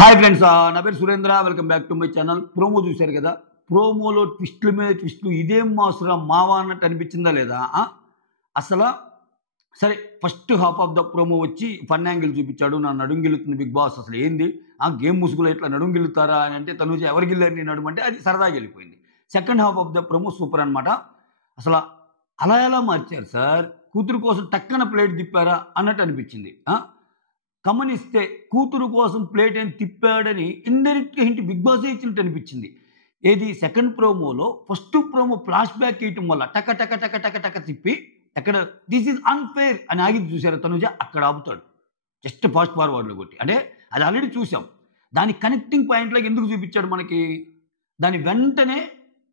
Hi friends, నా పేరు Surendra. Welcome back to my channel. Promo చూశారు కదా, ప్రోమోలో ట్విస్టుల మీద ట్విస్టులు. ఇదేం మాసురా మావా అన్నట్టు అనిపించిందా లేదా? అసలు సరే, first half of the promo వచ్చి ఫన్ యాంగిల్ చూపించాడు. నా నడుం గిల్లుతుంది బిగ్ బాస్, అసలు ఏంది గేమ్ ముసుగులో ఇట్లా నడుం గిల్లుతారా అని అంటే తనుజ ఎవరు గిల్లారు నీ నడుము అంటే అది సరదాగా వెళ్ళిపోయింది. Second half of the promo super అనమాట. అసలు అలా ఎలా మార్చారు సార్? కూతురు కోసం టక్కన ప్లేట్ తిప్పారా అన్నట్టు అనిపించింది. గమనిస్తే కూతురు కోసం ప్లేట్ అని తిప్పాడని ఇండైరెక్ట్గా హింట్ బిగ్ బాస్ ఇచ్చినట్టు అనిపించింది. ఏది సెకండ్ ప్రోమోలో ఫస్ట్ ప్రోమో ఫ్లాష్ బ్యాక్ ఇవ్వటం వల్ల టక టక టక టక టక తిప్పి ఎక్కడ దిస్ ఈజ్ అన్ఫేర్ అని ఆగింది చూసారు తనుజ, అక్కడ ఆపుతాడు జస్ట్ ఫాస్ట్ ఫార్వర్డ్లో కొట్టి. అంటే అది ఆల్రెడీ చూసాం. దాని కనెక్టింగ్ పాయింట్లోకి ఎందుకు చూపించాడు మనకి? దాని వెంటనే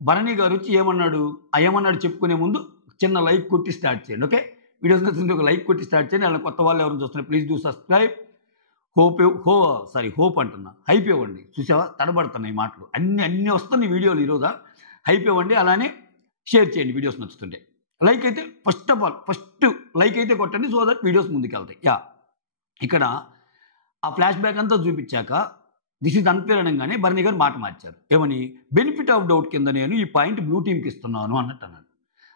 భరణి గారు వచ్చి ఏమన్నాడు చెప్పుకునే ముందు చిన్న లైక్ కొట్టి స్టార్ట్ చేయండి. ఓకే, వీడియోస్ నచ్చింది ఒక లైక్ కొట్టి స్టార్ట్ చేయండి. అలా కొత్త వాళ్ళు ఎవరైనా చూస్తున్నారు ప్లీజ్ డూ సబ్స్క్రైబ్. హోప్ అంటున్నా, హైప్ ఇవ్వండి. చూసావా, తడబడుతున్నాయి మాటలు, అన్ని వస్తున్నాయి వీడియోలు ఈరోజు. హైప్ ఇవ్వండి, అలానే షేర్ చేయండి వీడియోస్ నచ్చుతుంటే. లైక్ అయితే ఫస్ట్ లైక్ అయితే కొట్టండి, సో దట్ వీడియోస్ ముందుకు వెళ్తాయి. ఇక్కడ ఆ ఫ్లాష్ బ్యాక్ అంతా చూపించాక దిస్ ఈజ్ అన్ఫేర్ అనగానే భరణి గారు మాట మార్చారు. ఏమని? బెనిఫిట్ ఆఫ్ డౌట్ కింద నేను ఈ పాయింట్ బ్లూ టీమ్కి ఇస్తున్నాను అన్నట్టు అన్నాడు.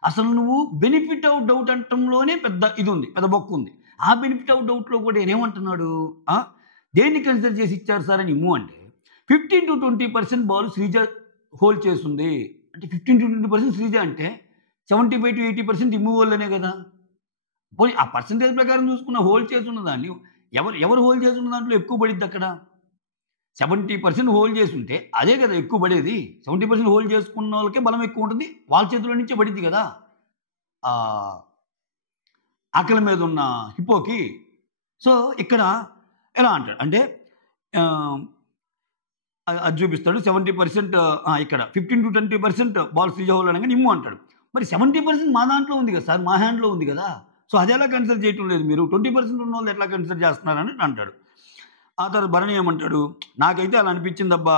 అసలు నువ్వు బెనిఫిట్ ఆఫ్ డౌట్ అంటంలోనే పెద్ద ఇది ఉంది, పెద్ద బొక్కు ఉంది. ఆ బెనిఫిట్ ఆఫ్ డౌట్లో కూడా ఏమంటున్నాడు? దేన్ని కన్సిడర్ చేసి ఇచ్చారు సార్ అని ఇమ్ము అంటే 15 to 20% బాల్ శ్రీజ హోల్డ్ చేస్తుంది అంటే 15 to 20% శ్రీజ అంటే 75 to 80% ఇమ్ము వల్లనే కదా. పోనీ ఆ పర్సంటేజ్ ప్రకారం చూసుకున్న హోల్డ్ చేస్తున్న దాన్ని ఎవరు హోల్డ్ చేస్తున్న దాంట్లో ఎక్కువ పడిద్ది. అక్కడ 70% హోల్డ్ చేసి ఉంటే అదే కదా ఎక్కువ పడేది. 70% హోల్డ్ చేసుకున్న వాళ్ళకే బలం ఎక్కువ ఉంటుంది, వాళ్ళ చేతిలో నుంచే పడిద్ది కదా. ఆకలి మీద ఉన్న హిపోకి. సో ఇక్కడ ఎలా అంటాడు అంటే అది చూపిస్తాడు 70% ఇక్కడ 15 to 20% బాల్ శ్రీజ హోల్డ్ అనగా నిమ్ము అంటాడు. మరి 70% మా దాంట్లో ఉంది కదా సార్, మా హ్యాండ్లో ఉంది కదా. సో అది ఎలా కన్సిడర్ చేయటం లేదు మీరు? 20% ఉన్న వాళ్ళు ఎట్లా కన్సిడర్ చేస్తున్నారని అంటాడు. ఆ తర్వాత భరణి ఏమంటాడు? నాకైతే అలా అనిపించిందబ్బా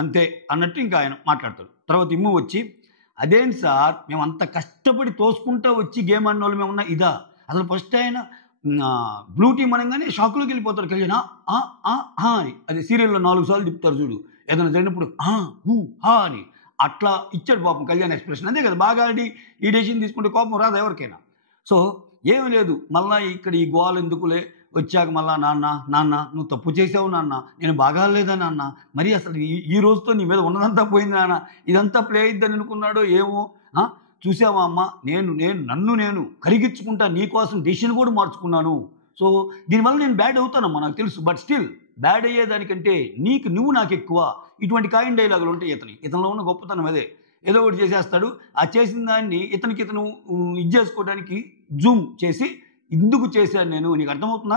అంతే అన్నట్టు ఇంకా ఆయన మాట్లాడతాడు. తర్వాత ఇమ్ము వచ్చి అదేంటి సార్, మేము అంత కష్టపడి తోసుకుంటూ వచ్చి గేమ్ అన్న వాళ్ళు మేమున్నా ఇదా? అసలు ఫస్ట్ ఆయన బ్లూ టీమ్ అనగానే షాక్లోకి వెళ్ళిపోతారు కళ్యాణ్ అని. అది సీరియల్లో 4 సార్లు తిప్పుతారు చూడు, ఏదైనా జరిగినప్పుడు అని అట్లా ఇచ్చాడు పాపం కళ్యాణ్ ఎక్స్ప్రెషన్. అంతే కదా, బాగా ఆడి ఈ డెసిషన్ తీసుకుంటే కోపం రాదు ఎవరికైనా. సో ఏమీ లేదు, మళ్ళీ ఇక్కడ ఈ గోల్ ఎందుకులే, వచ్చాక మళ్ళా నాన్న నువ్వు తప్పు చేసావు నాన్న, నేను బాగా లేదా నాన్న, మరి అసలు ఈ రోజుతో నీ మీద ఉన్నదంతా పోయింది నాన్న, ఇదంతా ప్లే అయిద్దని అనుకున్నాడో ఏమో. చూసావా అమ్మ, నన్ను కరిగించుకుంటా నీకోసం డెసిషన్ కూడా మార్చుకున్నాను. సో దీనివల్ల నేను బ్యాడ్ అవుతానమ్మా నాకు తెలుసు, బట్ స్టిల్ బ్యాడ్ అయ్యేదానికంటే నువ్వు నాకు ఎక్కువ. ఇటువంటి కాయిన్ డైలాగులు ఉంటాయి ఇతనిలో ఉన్న గొప్పతనం అదే. ఏదో ఒకటి చేసేస్తాడు, ఆ చేసిన దాన్ని ఇతను ఇది చేసుకోవడానికి జూమ్ చేసి ఎందుకు చేశాను నేను, నీకు అర్థమవుతుందా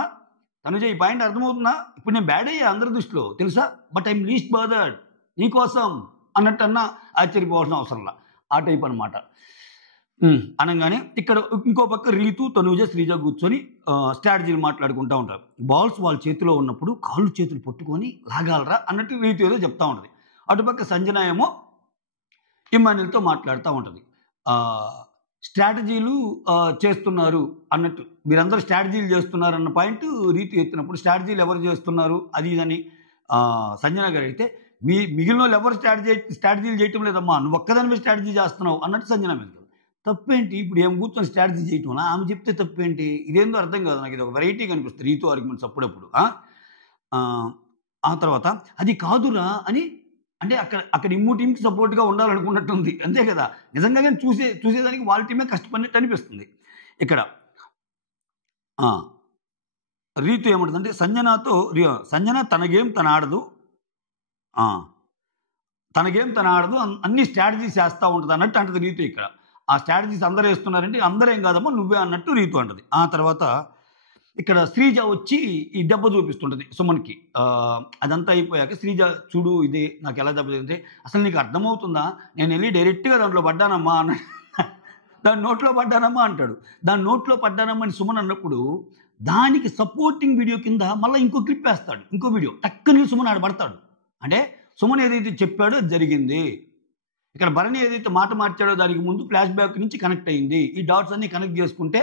తనుజ? ఈ పాయింట్ అర్థమవుతుందా? ఇప్పుడు నేను బ్యాడ్ అయ్యా అందరి దృష్టిలో తెలుసా, బట్ ఐఎమ్ లీస్ట్ బాదర్డ్ నీకోసం అన్నట్టన్నా ఆశ్చర్యపోవాల్సిన అవసరంలా. ఆ టైప్ అనమాట. అనగానే ఇక్కడ ఇంకో పక్క రీతు, తనుజ, శ్రీజ కూర్చొని స్ట్రాటజీలు మాట్లాడుకుంటూ ఉంటారు. బాల్స్ వాళ్ళ చేతిలో ఉన్నప్పుడు కాళ్ళు చేతులు పట్టుకొని లాగాలరా అన్నట్టు రీతు ఏదో చెప్తా ఉంటుంది. అటుపక్క సంజన ఏమో ఇమ్మాన్యుల్తో మాట్లాడుతూ ఉంటుంది. స్ట్రాటజీలు చేస్తున్నారు అన్నట్టు, మీరందరూ స్ట్రాటజీలు చేస్తున్నారు అన్న పాయింట్ రీతి ఎత్తినప్పుడు స్ట్రాటజీలు ఎవరు చేస్తున్నారు అది ఇదని సంజన గారు అయితే మిగిలిన వాళ్ళు ఎవరు స్ట్రాటజీలు చేయటం లేదమ్మా, నువ్వు ఒక్కదాని మీద స్ట్రాటజీ చేస్తున్నావు అన్నట్టు సంజన మీద. తప్పేంటి ఇప్పుడు ఏం కూర్చొని స్ట్రాటజీ చేయటం, ఆమె చెప్తే తప్పేంటి? ఇదేందో అర్థం కాదు నాకు. ఇది ఒక వెరైటీ కనిపిస్తుంది రీతు ఆర్గ్యుమెంట్స్ అప్పుడప్పుడు. ఆ తర్వాత అది కాదురా అని అంటే అక్కడ ఇమ్ము టీంకి సపోర్ట్గా ఉండాలనుకున్నట్టుంది, అంతే కదా. నిజంగా కానీ చూసేదానికి వాళ్ళ టీమే కష్టపడినట్టు అనిపిస్తుంది. ఇక్కడ రీతు ఏమంటుందంటే సంజన తన గేమ్ తన ఆడదు, అన్ని స్ట్రాటజీస్ చేస్తూ ఉంటుంది అన్నట్టు అంటది రీతు. ఇక్కడ ఆ స్ట్రాటజీస్ అందరూ వేస్తున్నారంటే అందరేం కాదమ్మా నువ్వే అన్నట్టు రీతు అంటది. ఆ తర్వాత ఇక్కడ శ్రీజ వచ్చి ఈ దెబ్బ చూపిస్తుంటుంది సుమన్కి. అదంతా అయిపోయాక శ్రీజ చూడు ఇది నాకు ఎలా దెబ్బ తగిలింది, అసలు నీకు అర్థమవుతుందా, నేను వెళ్ళి డైరెక్ట్గా దాంట్లో పడ్డానమ్మా దాని నోట్లో పడ్డానమ్మా అంటాడు. దాని నోట్లో పడ్డానమ్మా అని సుమన్ అన్నప్పుడు దానికి సపోర్టింగ్ వీడియో కింద మళ్ళీ ఇంకో క్లిప్ వేస్తాడు, ఇంకో వీడియో టక్కని సుమన్ ఆడ పడతాడు. అంటే సుమన్ ఏదైతే చెప్పాడో జరిగింది. ఇక్కడ భరణి ఏదైతే మాట మార్చాడో దానికి ముందు ఫ్లాష్ బ్యాక్ నుంచి కనెక్ట్ అయింది. ఈ డాట్స్ అన్ని కనెక్ట్ చేసుకుంటే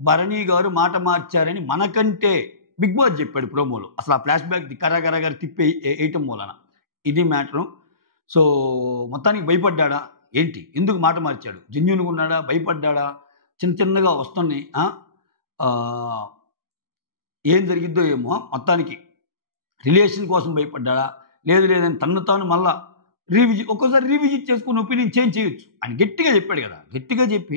భరణి గారు మాట మార్చారని మనకంటే బిగ్ బాస్ చెప్పాడు ప్రోమోలో. అసలు ఆ ఫ్లాష్ బ్యాక్ కరాగారు తిప్పి వేయటం మూలన. ఇది మ్యాటరు. సో మొత్తానికి భయపడ్డాడా ఏంటి? ఎందుకు మాట మార్చాడు? జెన్యూన్‌గా ఉన్నాడా? భయపడ్డాడా? చిన్నగా వస్తున్నాయి. ఏం జరిగిద్దో ఏమో. మొత్తానికి రిలేషన్ కోసం భయపడ్డాడా? లేదని తన్ను తాను మళ్ళా ఒక్కోసారి రీవిజిట్ చేసుకుని ఒపీనియన్ చేంజ్ చేయొచ్చు. ఆయన గట్టిగా చెప్పాడు కదా! గట్టిగా చెప్పి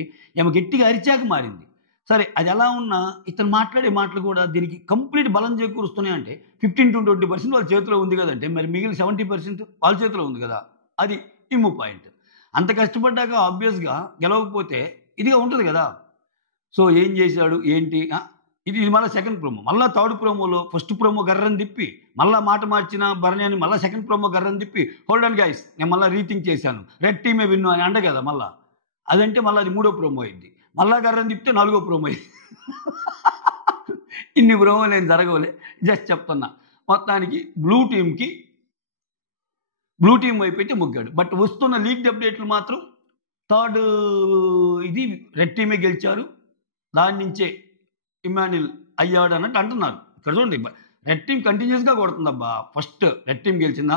గట్టిగా అరిచాక మారింది. సరే అది ఎలా ఉన్నా ఇతను మాట్లాడే మాటలు కూడా దీనికి కంప్లీట్ బలం చేకూరుస్తున్నాయి. అంటే 15-20% వాళ్ళ చేతిలో ఉంది కదంటే మరి మిగిలిన 70% వాళ్ళ చేతిలో ఉంది కదా! అది ఇమ్ము పాయింట్. అంత కష్టపడ్డాక ఆబ్వియస్‌గా గెలవకపోతే ఇదిగా ఉంటది కదా! సో ఏం చేశాడు? ఏంటి? ఇది మళ్ళా సెకండ్ ప్రోమో. మళ్ళా థర్డ్ ప్రోమోలో ఫస్ట్ ప్రోమో గర్రని తిప్పి మళ్ళా మాట మార్చిన భరణి అని మళ్ళా సెకండ్ ప్రోమో గర్రని తిప్పి హోల్డ్ ఆన్ గైస్ నేను మళ్ళీ రీథింక్ చేశాను. రెడ్ టీమే విన్ను అని అంట కదా మళ్ళా. అదంటే మళ్ళీ అది మూడో ప్రోమో అయింది. మళ్ళా గర్రని తిప్పితే నాలుగో ప్రోమో అయింది. ఇన్ని ప్రోమోలు నేను జరగలే. జస్ట్ చెప్తున్నా. మొత్తానికి బ్లూ టీం వైపు అయితే మొగ్గాడు. బట్ వస్తున్న లీక్డ్ అప్డేట్లు మాత్రం థర్డ్ ఇది రెడ్ టీమే గెలిచారు. దాని నుంచే ఇమాన్యుల్ అయ్యాడు అన్నట్టు అంటున్నారు. ఇక్కడ చూడండి రెడ్ టీం కంటిన్యూస్గా కొడుతుందబ్బా. ఫస్ట్ రెడ్ టీం గెలిచిందా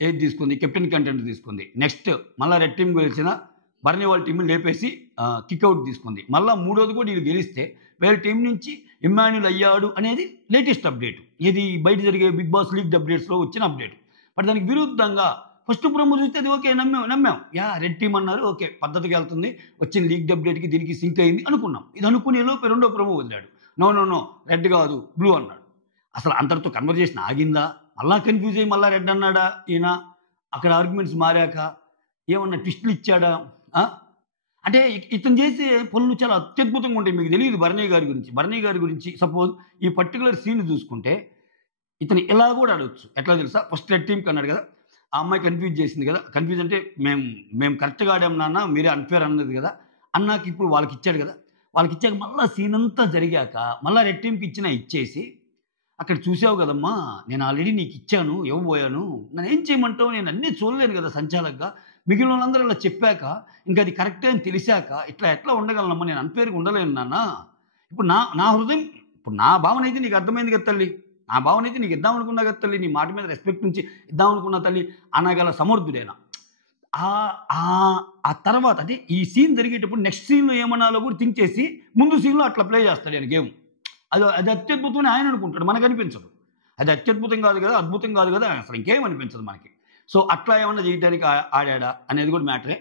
ఏది తీసుకుంది? కెప్టెన్ కంటెంట్ తీసుకుంది. నెక్స్ట్ మళ్ళీ రెడ్ టీం గెలిచిన బర్నీ వాళ్ళ టీంని లేపేసి కిక్అవుట్ తీసుకుంది. మళ్ళీ మూడోది కూడా వీళ్ళు గెలిస్తే వేరే టీం నుంచి ఇమాన్యుల్ అయ్యాడు అనేది లేటెస్ట్ అప్డేట్. ఇది బయట జరిగే బిగ్ బాస్ లీగ్ అప్డేట్స్లో వచ్చిన అప్డేట్. బట్ దానికి విరుద్ధంగా ఫస్ట్ ప్రోమో చూస్తే అది ఓకే నమ్మాం. రెడ్ టీం అన్నారు, ఓకే పద్ధతికి వెళ్తుంది, వచ్చిన లీగ్ అప్డేట్కి దీనికి సింక్ అయింది అనుకున్నాం. ఇది అనుకునే లోపు రెండో ప్రోమో వదిలాడు. నో రెడ్ కాదు బ్లూ అన్నాడు. అసలు అంతటితో కన్వర్జేషన్ ఆగిందా? మళ్ళా కన్ఫ్యూజ్ అయ్యి మళ్ళీ రెడ్ అన్నాడా ఈయన? అక్కడ ఆర్గ్యుమెంట్స్ మారాక ఏమన్నా ట్విస్టులు ఇచ్చాడా? అంటే ఇతను చేసే పనులు చాలా అత్యద్భుతంగా ఉంటాయి. మీకు తెలియదు బర్నీ గారి గురించి సపోజ్ ఈ పర్టికులర్ సీన్ చూసుకుంటే ఇతను ఇలా కూడా అడగచ్చు. ఎట్లా తెలుసా? ఫస్ట్ రెడ్ టీంకి అన్నాడు కదా, ఆ అమ్మాయి కన్ఫ్యూజ్ చేసింది కదా. కన్ఫ్యూజ్ అంటే మేము కరెక్ట్గా ఆడాం నాన్న, మీరే అన్ఫేర్ అన్నది కదా అన్నాక ఇప్పుడు వాళ్ళకి ఇచ్చాడు కదా. వాళ్ళకి ఇచ్చాక మళ్ళీ సీన్ అంతా జరిగాక మళ్ళీ రెడ్ టీంకి ఇచ్చేసి అక్కడ చూసావు కదమ్మా, నేను ఆల్రెడీ నీకు ఇచ్చాను, ఇవ్వబోయాను, నన్ను ఏం చేయమంటావు, నేను అన్నీ చూడలేను కదా సంచాలకుగా, మిగిలిన వాళ్ళందరూ అలా చెప్పాక ఇంకా అది కరెక్టే అని తెలిసాక ఎట్లా ఉండగలనమ్మా, నేను అన్ఫేర్గా ఉండలేను నాన్న. ఇప్పుడు నా హృదయం, ఇప్పుడు నా భావన అయితే నీకు అర్థమైంది కదా తల్లి, నా భావన అయితే నీకు ఇద్దామనుకున్నా కదా తల్లి, నీ మాట మీద రెస్పెక్ట్ నుంచి ఇద్దామనుకున్నా తల్లి అనగల సమర్థుడైనా. ఆ తర్వాత అంటే ఈ సీన్ జరిగేటప్పుడు నెక్స్ట్ సీన్లో ఏమన్నాలో కూడా థింక్ చేసి ముందు సీన్లో అట్లా ప్లే చేస్తాడు ఆయన గేమ్. అది అత్యద్భుతమని ఆయన అనుకుంటాడు, మనకు అనిపించదు. అది అత్యద్భుతం కాదు కదా, అద్భుతం కాదు కదా, అసలు ఇంకేం అనిపించదు మనకి. సో అట్లా ఏమన్నా చేయడానికి ఆడాడా అనేది కూడా మ్యాటరే.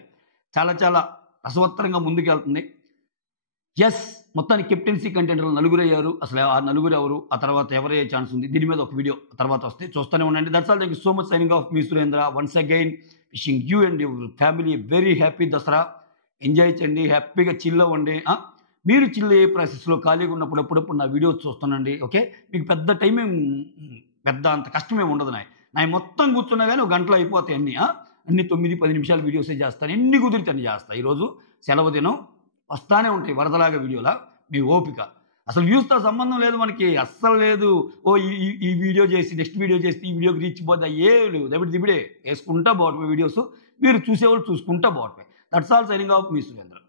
చాలా రసవత్తరంగా ముందుకు వెళ్తుంది. ఎస్, మొత్తానికి కెప్టెన్సీ కంటెంటర్లు నలుగురు అయ్యారు. అసలు ఆ నలుగురు ఎవరు, ఆ తర్వాత ఎవరయ్యే ఛాన్స్ ఉంది, దీని మీద ఒక వీడియో తర్వాత వస్తే చూస్తూనే ఉండండి. That's all. Thank you so much. Signing off, me Surendra. Once again wishing you and your family very happy Dasara. Enjoy చేయండి, హ్యాపీగా చిల్ అవ్వండి. మీరు చిల్ అయ్యే ప్రాసెస్లో ఖాళీగా ఉన్నప్పుడు అప్పుడప్పుడు నా వీడియోస్ చూస్తానండి. ఓకే, మీకు పెద్ద టైం పెద్ద అంత కష్టమేమి ఉండదు. నా మొత్తం కూర్చున్నా కానీ ఒక గంటలో అయిపోతాయి అన్ని 9-10 నిమిషాల వీడియోసే చేస్తాను. ఎన్ని కుదిరితే అన్ని చేస్తాను. ఈరోజు సెలవు దినం, వస్తానే ఉంటాయి వరదలాగా వీడియోలా. మీ ఓపిక, అసలు వ్యూస్తో సంబంధం లేదు మనకి, అస్సలు లేదు. ఈ వీడియో చేసి నెక్స్ట్ వీడియో చేసి ఈ వీడియోకి రీచ్ పోతే లేదు, దిబిడే వేసుకుంటా బాగుంటాయి వీడియోస్. మీరు చూసేవాళ్ళు చూసుకుంటా బాగుంటాయి. That's all. Signing off, me Surendra.